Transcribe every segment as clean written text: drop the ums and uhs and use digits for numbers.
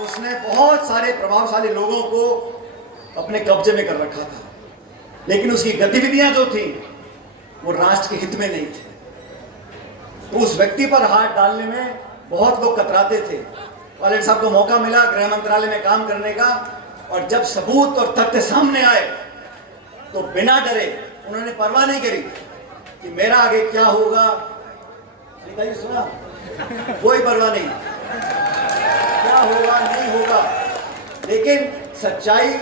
उसने बहुत सारे प्रभावशाली लोगों को अपने कब्जे में कर रखा था, लेकिन उसकी गतिविधियां जो थी वो राष्ट्र के हित में नहीं थी। तो उस व्यक्ति पर हाथ डालने में बहुत लोग कतराते थे। पायलट साहब को मौका मिला गृह मंत्रालय में काम करने का, और जब सबूत और तथ्य सामने आए तो बिना डरे उन्होंने परवाह नहीं करी कि मेरा आगे क्या होगा। सुना, कोई परवाह नहीं, क्या होगा नहीं होगा, लेकिन सच्चाई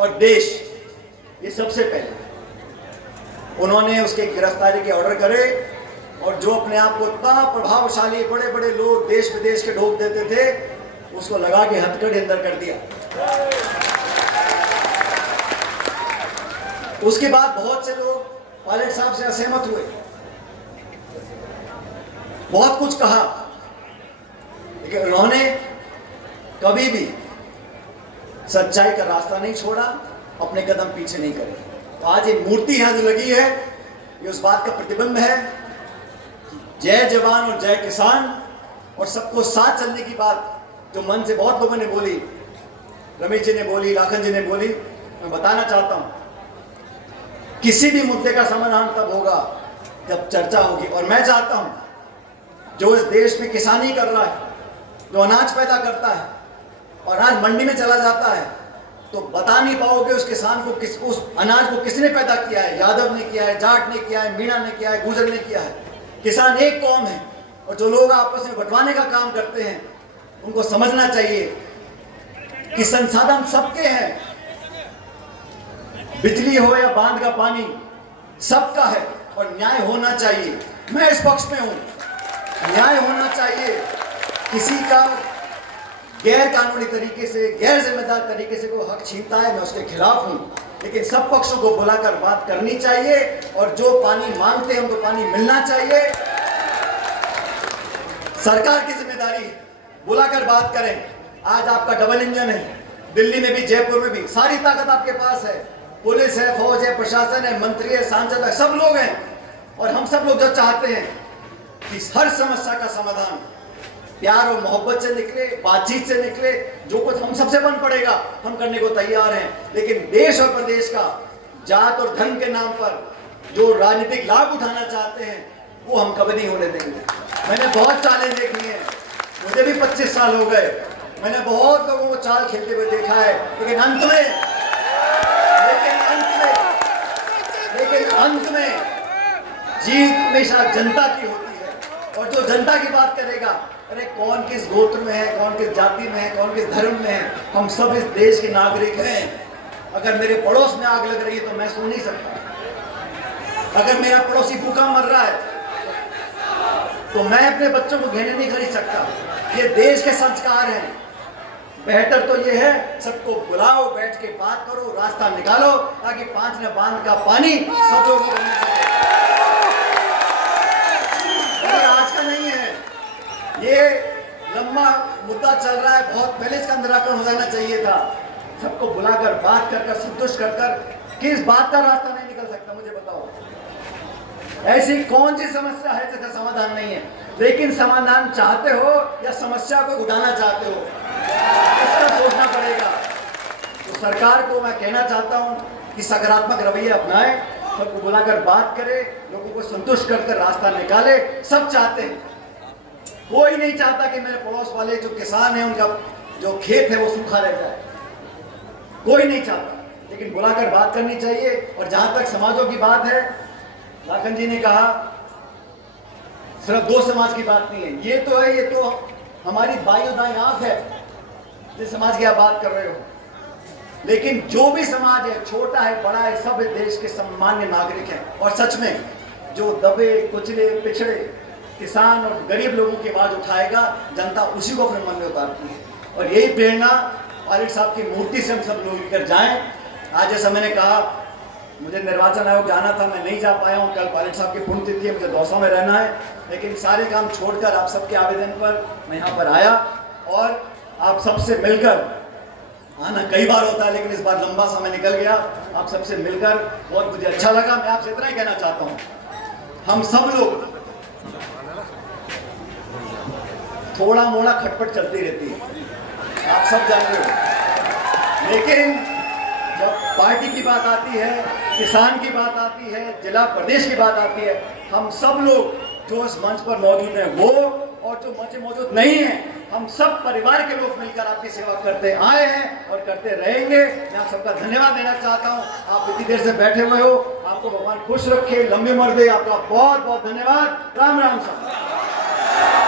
और देश ये सबसे पहले। उन्होंने उसके गिरफ्तारी के ऑर्डर करे, और जो अपने आप को इतना प्रभावशाली बड़े बड़े लोग देश विदेश के ढोक देते थे, उसको लगा के हथकड़ी अंदर कर दिया। उसके बाद बहुत से लोग पायलट साहब से असहमत हुए, बहुत कुछ कहा, लेकिन उन्होंने कभी भी सच्चाई का रास्ता नहीं छोड़ा, अपने कदम पीछे नहीं करे। तो आज ये मूर्ति यहां जो लगी है, ये उस बात का प्रतिबिंब है, जय जवान और जय किसान, और सबको साथ चलने की बात जो मन से बहुत लोगों ने बोली, रमेश जी ने बोली, लाखन जी ने बोली। मैं बताना चाहता हूं, किसी भी मुद्दे का समाधान तब होगा जब चर्चा होगी। और मैं चाहता हूं जो इस देश में किसानी कर रहा है, जो अनाज पैदा करता है और आज मंडी में चला जाता है, तो बता नहीं पाओगे उस किसान को, उस अनाज को किसने पैदा किया है। यादव ने किया है, जाट ने किया है, मीणा ने किया है, गुर्जर ने किया है। किसान एक कौम है, और जो लोग आपस में बंटवाने का काम करते हैं, उनको समझना चाहिए कि संसाधन सबके हैं। बिजली हो या बांध का पानी, सबका है, और न्याय होना चाहिए। मैं इस पक्ष में हूं, न्याय होना चाहिए। किसी का गैर कानूनी तरीके से, गैर जिम्मेदार तरीके से कोई हक छीनता है, मैं उसके खिलाफ हूं, लेकिन सब पक्षों को बुलाकर बात करनी चाहिए, और जो पानी मांगते हैं उनको पानी मिलना चाहिए। सरकार की जिम्मेदारी है, बुलाकर बात करें। आज आपका डबल इंजन है, दिल्ली में भी जयपुर में भी, सारी ताकत आपके पास है, पुलिस है, फौज है, प्रशासन है, मंत्री है, सांसद है, सब लोग हैं। और हम सब लोग जो चाहते हैं कि हर समस्या का समाधान प्यार और मोहब्बत से निकले, बातचीत से निकले। जो कुछ हम सबसे बन पड़ेगा हम करने को तैयार हैं, लेकिन देश और प्रदेश का जात और धर्म के नाम पर जो राजनीतिक लाभ उठाना चाहते हैं, वो हम कभी नहीं होने देंगे। मैंने बहुत चालें देखी हैं, मुझे भी 25 साल हो गए, मैंने बहुत लोगों को चाल खेलते हुए देखा है, लेकिन अंत में जीत हमेशा जनता की होती है। और जो जनता की बात करेगा, अरे कौन किस गोत्र में है, कौन किस जाति में है, कौन किस धर्म में है, हम सब इस देश के नागरिक हैं। अगर मेरे पड़ोस में आग लग रही है तो मैं सो नहीं सकता। अगर मेरा पड़ोसी भूखा मर रहा है तो मैं अपने बच्चों को गहने नहीं खरीद सकता। ये देश के संस्कार हैं। बेहतर तो ये है, सबको बुलाओ, बैठ के बात करो, रास्ता निकालो, ताकि 5 न बांध का पानी सब लोगों को मिल सके। आज का नहीं है, ये लंबा मुद्दा चल रहा है, बहुत पहले इसका निराकरण हो जाना चाहिए था। सबको बुलाकर बात कर संतुष्ट कर किस बात का रास्ता नहीं निकल सकता, मुझे बताओ। ऐसी कौन सी समस्या है जिसका समाधान नहीं है? लेकिन समाधान चाहते हो या समस्या को उठाना चाहते हो, इसका सोचना पड़ेगा। तो सरकार को मैं कहना चाहता हूं कि सकारात्मक रवैया अपनाए, सबको बुलाकर बात करे, लोगों को संतुष्ट कर रास्ता निकाले। सब चाहते हैं, कोई नहीं चाहता कि मेरे पड़ोस वाले जो किसान हैं उनका जो खेत है वो सूखा रह जाए, कोई नहीं चाहता। लेकिन बुलाकर बात करनी चाहिए। और जहां तक समाजों की बात है, लाखन जी ने कहा सिर्फ 2 समाज की बात नहीं है, ये तो है, ये तो हमारी बाईं दाईं आंख है जिस समाज की आप बात कर रहे हो। लेकिन जो भी समाज है, छोटा है बड़ा है, सब देश के सम्मान्य नागरिक हैं। और सच में जो दबे कुचले पिछड़े किसान और गरीब लोगों की आवाज उठाएगा, जनता उसी को अपने मन में उतारती है। और यही प्रेरणा पायलट साहब की मूर्ति से हम सब लोग लेकर जाएं। आज जैसा मैंने कहा, मुझे निर्वाचन आयोग जाना था, मैं नहीं जा पाया हूँ। कल पायलट साहब की पुण्यतिथि है, मुझे दौसा में रहना है, लेकिन सारे काम छोड़कर आप सबके आवेदन पर मैं यहाँ पर आया। और आप सबसे मिलकर आना कई बार होता है, लेकिन इस बार लंबा समय निकल गया। आप सबसे मिलकर बहुत मुझे अच्छा लगा। मैं आपसे इतना ही कहना चाहता हूँ, हम सब लोग थोड़ा मोड़ा खटपट चलती रहती है, आप सब जानते हो। लेकिन जब पार्टी की बात आती है, किसान की बात आती है, जिला प्रदेश की बात आती है, हम सब लोग जो इस मंच पर मौजूद हैं वो और जो मंच मौजूद नहीं है, हम सब परिवार के लोग मिलकर आपकी सेवा करते आए हैं और करते रहेंगे। मैं आप सबका धन्यवाद देना चाहता हूं। आप इतनी देर से बैठे हुए हो, आपको भगवान खुश रखे, लंबी उम्र दे। आपका बहुत बहुत धन्यवाद। राम राम साहब।